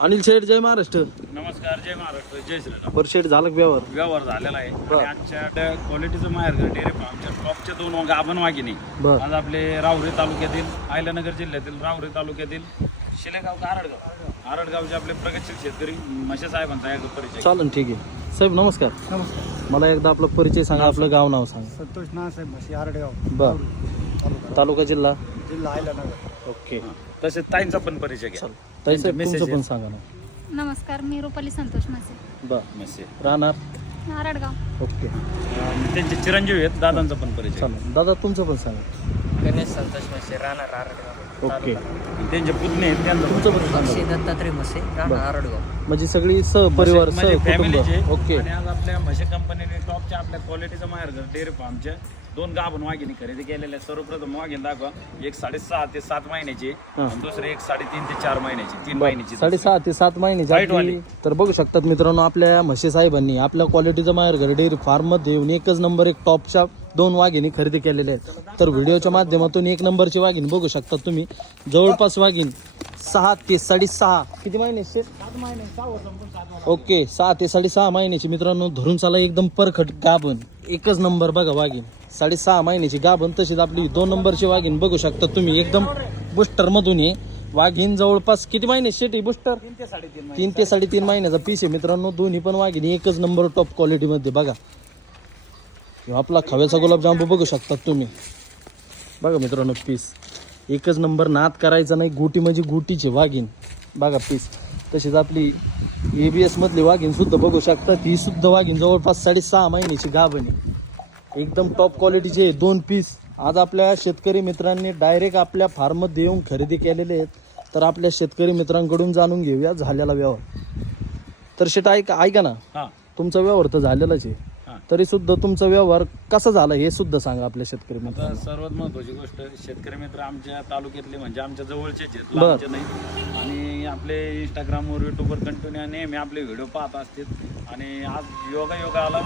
अनिल शेठ, जय महाराष्ट्र. नमस्कार, जय महाराष्ट्र, जय श्रीराम. पर शेठ झालं का व्यवहार? व्यवहार झालेला आहे आणि आजच्या क्वालिटीचं माहेरघर डेअरी फार्मच्या टॉपच्या 2 गाभण वाघिणी बर. आज आपले राहुरी तालुक्यातील अहिल्यानगर जिल्ह्यातील राहुरी तालुक्यातील शिलेगाव का आरडगावचे आपले प्रगतशील शेतकरी मशे साहेबांचा एक परिचय. चालन, ठीक आहे. साहेब नमस्कार. नमस्कार. मला एकदा आपला परिचय सांगा, आपलं गाव नाव सांगा. संतोष नानासाहेब म्हशी आरडगाव. बर. तालुका जिल्हा. जिल्हा अहिल्यानगर. ओके. तसेच ताईंचा पण परिचय घ्या. ताई साहेब message तुमचं पण आहे. सांगा ना. नमस्कार, मी रुपाली संतोष मासे, बर. मसे राहणार. नारडगाव. ओके. त्यांचे चिरंजीव आहेत, दादांचा पण परिचय. चालेल. दादा तुमचं पण सांगा. गणेश संतोष मसे राहणार आरडगाव. ओके. त्यांचे पुतणे आहेत, त्यांचं तुमचं पण अक्षय सांगा. दत्तात्रय मसे राहणार आरडगाव. म्हणजे सगळी सहपरिवार, म्हणजे सहकुटुंब. फॅमिलीचे. ओके. आणि आज आपल्या म्हशी कंपनीने टॉपच्या आपल्या क्वालिटीचं माहेरघर डेअरी फार्मच्या 2 गाभण वाघिणी खरेदी केलेल्या. सर्वप्रथम वाघिणी दाखवा. एक 6.5 ते 7 महिन्याची आणि दुसरे एक 3.5 ते 4 महिन्याची, 3 महिन्याची. 6.5 ते 7 महिने White वाली. तर बघू शकतात मित्रांनो, आपल्या म्हशी साहेबांनी आपल्या क्वालिटीचं माहेरघर डेअरी फार्म मध्ये येऊन एकच नंबर, एक टॉपच्या 2 वाघिणी खरेदी केलेल्या आहेत. तर व्हिडिओच्या माध्यमातून 1 नंबरची वाघिणी बघू शकता तुम्ही. जवळपास वाघिणी 6 ते 6.5 किती महिन्याचे? 7 महिने, 6 ओके. 6 ते 6.5 महिन्याची मित्रांनो. धरून चाला एकदम परखट गाभण, एकच नंबर बघा वाघीण. 6.5 महिन्याची गाभण. तशीच आपली 2 नंबरची वाघीण बघू शकता तुम्ही, एकदम बुस्टर मधून हे वाघीण. जवळपास किती महिन्याची शेटी बुस्टर? 3 ते 3.5 महिन्याचा पीस आहे मित्रांनो. दोन्ही पण वाघिणी एकच नंबर टॉप क्वालिटी मध्ये बघा. आपला खव्याचा गुलाबजाम बघू शकता तुम्ही. बघा मित्रांनो, पीस एकच नंबर. नाद करायचा नाही. गुटी म्हणजे गुटीची वाघीण बघा पीस. तशीच आपली ABS मधली वाघीण सुद्धा बघू शकता. ती सुद्धा वाघीण जवळपास 6.5 महिन्याची गाभण आहे. एकदम टॉप क्वालिटीचे 2 पीस आज आपल्या शेतकरी मित्रांनी डायरेक्ट आपल्या फार्ममध्ये येऊन खरेदी केलेले आहेत. तर आपल्या शेतकरी मित्रांकडून जाणून घेऊया झालेला व्यवहार. तर शेट ऐका ना, हा. तुमचा व्यवहार तर झालेलाच आहे, हा. तरी सुद्धा तुमचा व्यवहार कसा झाला हे सुद्धा सांगा आपल्या शेतकरी आता मित्रांना. सर्वात महत्वाची गोष्ट, शेतकरी मित्र आमच्या तालुक्यातले म्हणजे आमच्या जवळचेच आहेत, बर. लांबचे नाही. आणि आपले इंस्टाग्रामवर, युट्यूबवर कंटिन्यू नेहमी आपले व्हिडिओ पाहत असतील. आणि आज योगा आला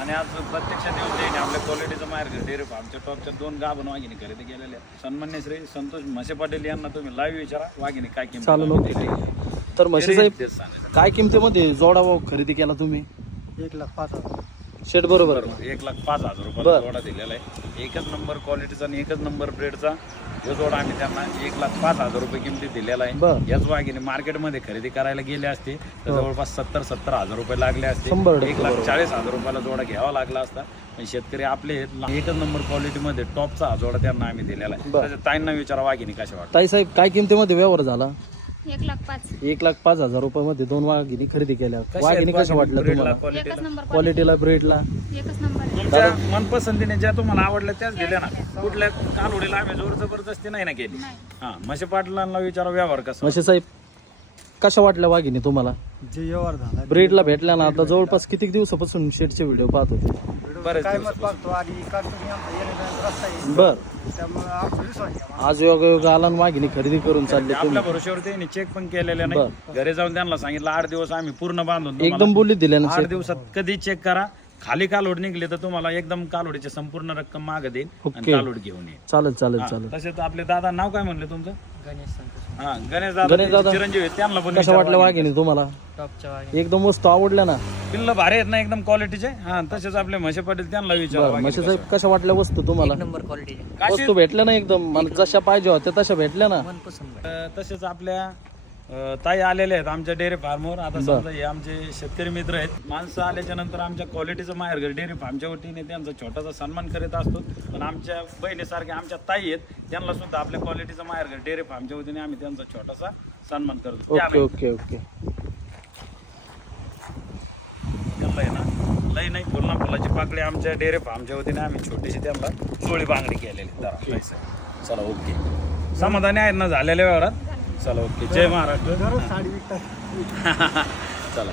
आणि आज प्रत्यक्षात येऊन त्यांनी आपल्या क्वालिटीचं माहेरघर डेअरी फार्मच्या टॉपच्या 2 गाभण वाघिणी खरेदी केलेल्या. सन्मान्य श्री संतोष म्हसे पाटील यांना तुम्ही लाईव्ह विचारा, वाघिणी काय किंमत चालेल, लावली ओके. दिली. तर म्हशी साहेब तेच सांगायचं. काय किमतीमध्ये जोडा खरेदी केला तुम्ही? 1,05,000. शेट बरोबर. 1,05,000 बर. रुपयाला जोडा दिलेला आहे. एकच नंबर क्वालिटीचा आणि एकच नंबर ब्रेडचा जो जोडा आम्ही त्यांना 1,05,000 रुपये किमती दिलेला बर. आहे. याच वाघिणी मार्केटमध्ये खरेदी करायला गेले असते तर जवळपास 70,000 रुपये लागले असते. 100% 1,40,000 रुपयाला जोडा घ्यावा लागला असता. पण शेतकरी आपले आहेत. एकच नंबर क्वालिटीमध्ये टॉपचा हा जोडा त्यांना आम्ही दिलेला आहे. बर. त्याच्या ताईंना विचारा वाघिणी कशा वाटतं. ताई साहेब काय किमतीमध्ये व्यवहार झाला? 1,05,000. 1,05,000 रुपयामध्ये 2 वाघिणी खरेदी केल्या. कशा वाघिणी आहेत कशा वाटल्या ब्रीडला, तुम्हाला? क्वालिटीला? एकच नंबर क्वालिटीला, ब्रेडला? एकच नंबर. तुमच्या मनपसंतीने ज्या तुम्हाला आवडल्या त्याच दिल्या ना. कुठल्या कालोडीला आम्ही जोर जबरदस्ती नाही ना केली. नाही. हा, म्हशे पाटलांना विचारा व्यवहार कसा. म्हशी साहेब कशा वाटल्या वाघिणी तुम्हाला? जे व्यवहार झाला ब्रेडला भेटल्या ना. आता जवळपास किती दिवसापासून शेटचे व्हिडिओ पाहत होते? बरेच काय दिवस मत पाहतो आणि कंपनी आमचा येण्याचा रस्ता आहे. बर. त्यामुळे आपण विश्वास घ्या. आज योग आला आणि वाघिणी खरेदी करून चालले आपल्या तुम्ही. भरोश्यावर त्यांनी चेक पण केलेले नाही. घरी जाऊन त्यांना सांगितलं 8 दिवस आम्ही पूर्ण बांधून एकदम बोली दिल्या ना 8 शेट. दिवसात कधी चेक करा. खाली कालोड निघले तर तुम्हाला एकदम कालोडीची संपूर्ण रक्कम मागे देईल आणि ओके. कालोड घेऊन ये. चालेल चालेल हा, चालेल. तसेच आपले दादा नाव काय म्हणले तुमचं? गणेश संतोष हा, गणेश गणेश दादा दादा. चिरंजीव आहेत, त्यांना पण कशा विचारा वाटल्या वाघिणी. वाघिणी तुम्हाला? टॉपच्या वाघिणी. एकदम वस्तू आवडल्या ना? पिल्लं भारी आहेत ना, एकदम क्वालिटीचे. हा, तसेच आपले म्हशे पाटील त्यांना विचारा बरं. वाघिणी म्हशी कशा साहेब कशा वाटल्या वस्तू तुम्हाला? 1 नंबर क्वालिटी वाटल्या. वस्तू भेटल्या ना एकदम मला जशा पाहिजे होत्या तशा भेटल्या ना? मनपसंत. तसेच आपल्या ताई आलेले आहेत आमच्या डेअरी फार्मवर. आता समजा हे आमचे शेतकरी मित्र आहेत. माणसं आल्याच्या नंतर आमच्या क्वालिटीचं माहेरघर डेअरी फार्मच्या वतीने त्यांचा छोटासा सन्मान करीत असतो. पण आमच्या बहिणीसारख्या आमच्या ताई आहेत, त्यांना सुद्धा आपल्या क्वालिटीचं माहेरघर डेअरी फार्मच्या वतीने आम्ही त्यांचा छोटासा सन्मान करतो. Okay okay okay. त्यांना आहे ना लई नाही, फुलना फुलाची पाकळी आमच्या डेअरी फार्मच्या वतीने आम्ही छोटीशी त्यांना चोळी बांगडी केलेली. चला, ओके. समाधानी आहेत ना झालेल्या व्यवहारात? चला, ओके. जय महाराष्ट्र. दररोज साडी विकतात. चला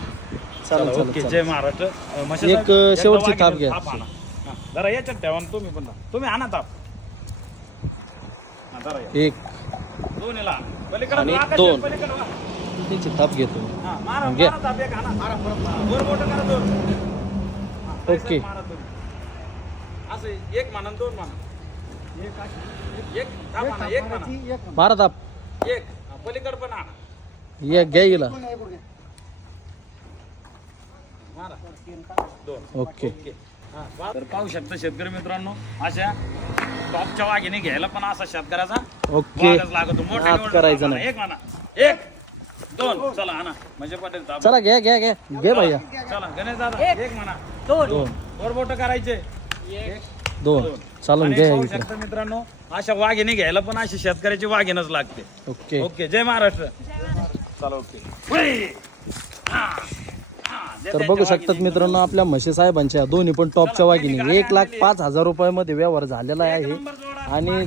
चालेल ओके. चालेल जय चालेल. महाराष्ट्र. म्हशी एक साहेब, एकदा शेवटची वाघिणीला थाप घ्या. आणा. हा, जरा याच्यात ठेवा ना तुम्ही पण. तुम्ही आणा ताप. हा, जरा या. एक दोन्हीला आणा. पलीकडं आणि आकाश, 2. पलीकडं वा. त्यांची ताप घेतो. हा, मारा घ्या. मारा ताप एक आणा. मारा परत. वर बोटं करा 2. हा, ओके. मारा 2. असं 1 म्हणा 2 म्हणा. एक ताप आणा, 1 म्हणा. एक मारा ताप. 1. पलीकडं पण आणा. या घ्या गेला ओके. तर पाहू शकता शेतकरी मित्रांनो, अशा टॉपच्या वाघिणी घ्यायला पण असा शेतकऱ्याचा ओके. वाघच लागतो. मोठे नाद करायचं नाही. एक म्हणा, एक दोन, चला आणा म्हणजे पटेल ताप. चला घ्या घ्या घ्या घे भैया. चला गणेश दादा एक म्हणा, दोन बोट करायचे. दोन चालून आणि घ्या पाहू इकडे. शकता मित्रांनो, अशा वाघिणी घ्यायला पण अशी शेतकऱ्याची वाघिणच लागते. ओके. ओके, जय महाराष्ट्र. चला ओके. तर बघू शकतात मित्रांनो, आपल्या म्हशी साहेबांच्या दोन्ही पण टॉपच्या वाघिणी 1,05,000 रुपयामध्ये व्यवहार झालेला आहे. आणि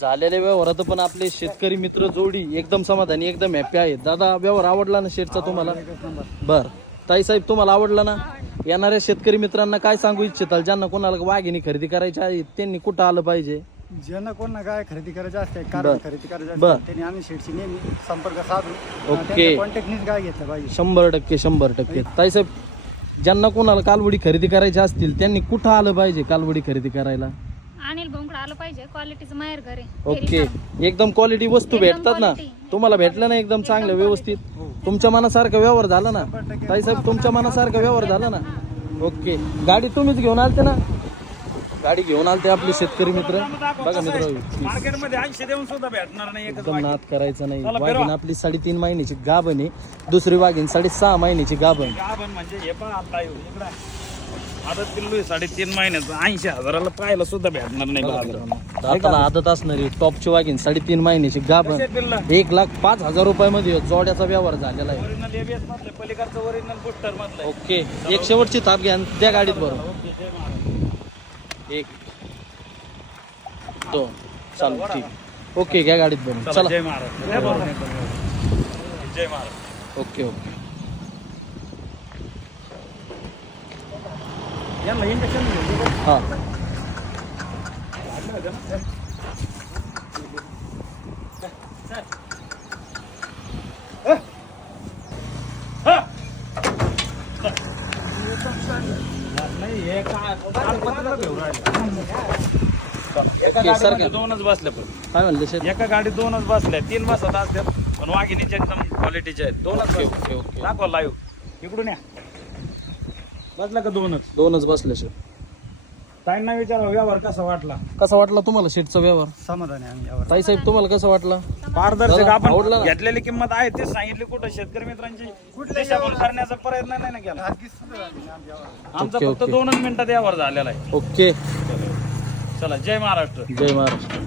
झालेल्या व्यवहारात पण आपले शेतकरी मित्र जोडी एकदम समाधानी, एकदम हॅपी आहेत. दादा व्यवहार आवडला ना शेटचा तुम्हाला? बर ताई साहेब तुम्हाला आवडला ना? येणाऱ्या शेतकरी मित्रांना काय सांगू इच्छिताल, ज्यांना कोणाला वाघिणी खरेदी करायची आहे त्यांनी कुठं आलं पाहिजे? ज्यांना कोण काय खरेदी करायचं असते, बर. कार खरेदी करायचं बर. असते, त्यांनी आम्ही शेटशी नेहमी संपर्क साधू. ओके. कॉन्टॅक्टनीच काय घेतलं पाहिजे. 100% ताई साहेब, ज्यांना कोणाला कालवडी खरेदी करायची असतील त्यांनी कुठं आलं पाहिजे कालवडी खरेदी करायला? अनिल भाऊंकडे आलं पाहिजे, क्वालिटीचं माहेर घर आहे. ओके. एकदम क्वालिटी वस्तू एकदम भेटतात ना quality. तुम्हाला? भेटलं ना एकदम चांगलं व्यवस्थित? तुमच्या मनासारखं व्यवहार झाला ना ताई साहेब? तुमच्या मनासारखं व्यवहार झाला ना? ओके. गाडी तुम्हीच घेऊन आलते ना? गाडी घेऊन आलते आपले शेतकरी मित्र. बघा मित्र, मार्केटमध्ये 80 देऊन सुद्धा भेटणार नाही एकच एकदम वाघीण. नाद करायचा नाही. चला, वाघीण फिरवा. आपली 3.5 महिन्याची गाभण आहे. दुसरी वाघीण 6.5 महिन्याची गाभण. गाभण म्हणजे हे पण आता इकडे आदत पिल्लू आहे 3.5 महिन्याचं. 80,000ला पाहायला सुद्धा भेटणार नाही बाजारात. दाताला आदत असणारी टॉपची वाघीण 3.5 महिन्याची गाभण कसे पिल्लं? 1,05,000 रुपयामध्ये जोड्याचा व्यवहार झालेला आहे. ओरिजिनल एबीएस मधले, पलीकडचं ओरिजिनल बुस्टर मधलं. ओके. एक शेवटची थाप घ्या आणि त्या गाडीत बरोबर. ओके, जय महाराज. 1 2 चालू ठीक. ओके घ्या गाडीत बरोबर. चला, चला. जय महाराज. जय बरोबर. जय महाराज. Okay okay. यांना इंजेक्शन घेऊ. हा नाही हे काय कागदपत्र घेऊन राहिले. एका ओके, सर गाडीमध्ये का? दोनच बसल्या पण. काय म्हणले शेत? एका गाडीत दोनच बसल्या, 3 बसत असतात पण वाघिणीच्या एकदम क्वालिटीच्या आहेत. दोनच ओके बसल्या. Okay okay. दाखवा लाईव्ह. इकडून या. बसला का दोनच? दोनच बसले शेत. ताईंना विचारा व्यवहार कसा वाटला. कसा वाटला तुम्हाला शेटचा व्यवहार? समाधान आहे आम्ही यावर. ताई साहेब तुम्हाला कसं वाटलं? पारदर्शक दादा, आपण आवडला ना? घेतलेली किंमत आहे ते सांगितली. कुठं शेतकरी मित्रांची दिशाभूल करण्याचा प्रयत्न नाही ना केला. अगदी सुंदर आहे आमच्या यावर. आमचा ओके, फक्त ओके. 2च मिनिटात व्यवहार झालेला आहे. ओके. चला, जय महाराष्ट्र. जय महाराष्ट्र.